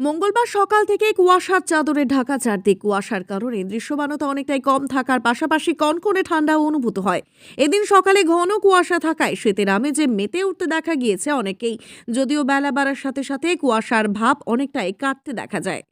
মঙ্গলবার সকাল থেকে কুয়াশার চাদরে ঢাকা চারদিক কুয়াশার কারণে দৃশ্যমানতা অনেকটাই কম থাকার পাশাপাশি কনকনে ঠান্ডাও অনুভূত হয়। এদিন সকালে ঘন কুয়াশা থাকায় শীতের আমেজে মেতে উঠতে দেখা গিয়েছে অনেকেই। যদিও বেলা বাড়ার সাথে সাথে কুয়াশার ভাব অনেকটাই কাটতে দেখা যায়।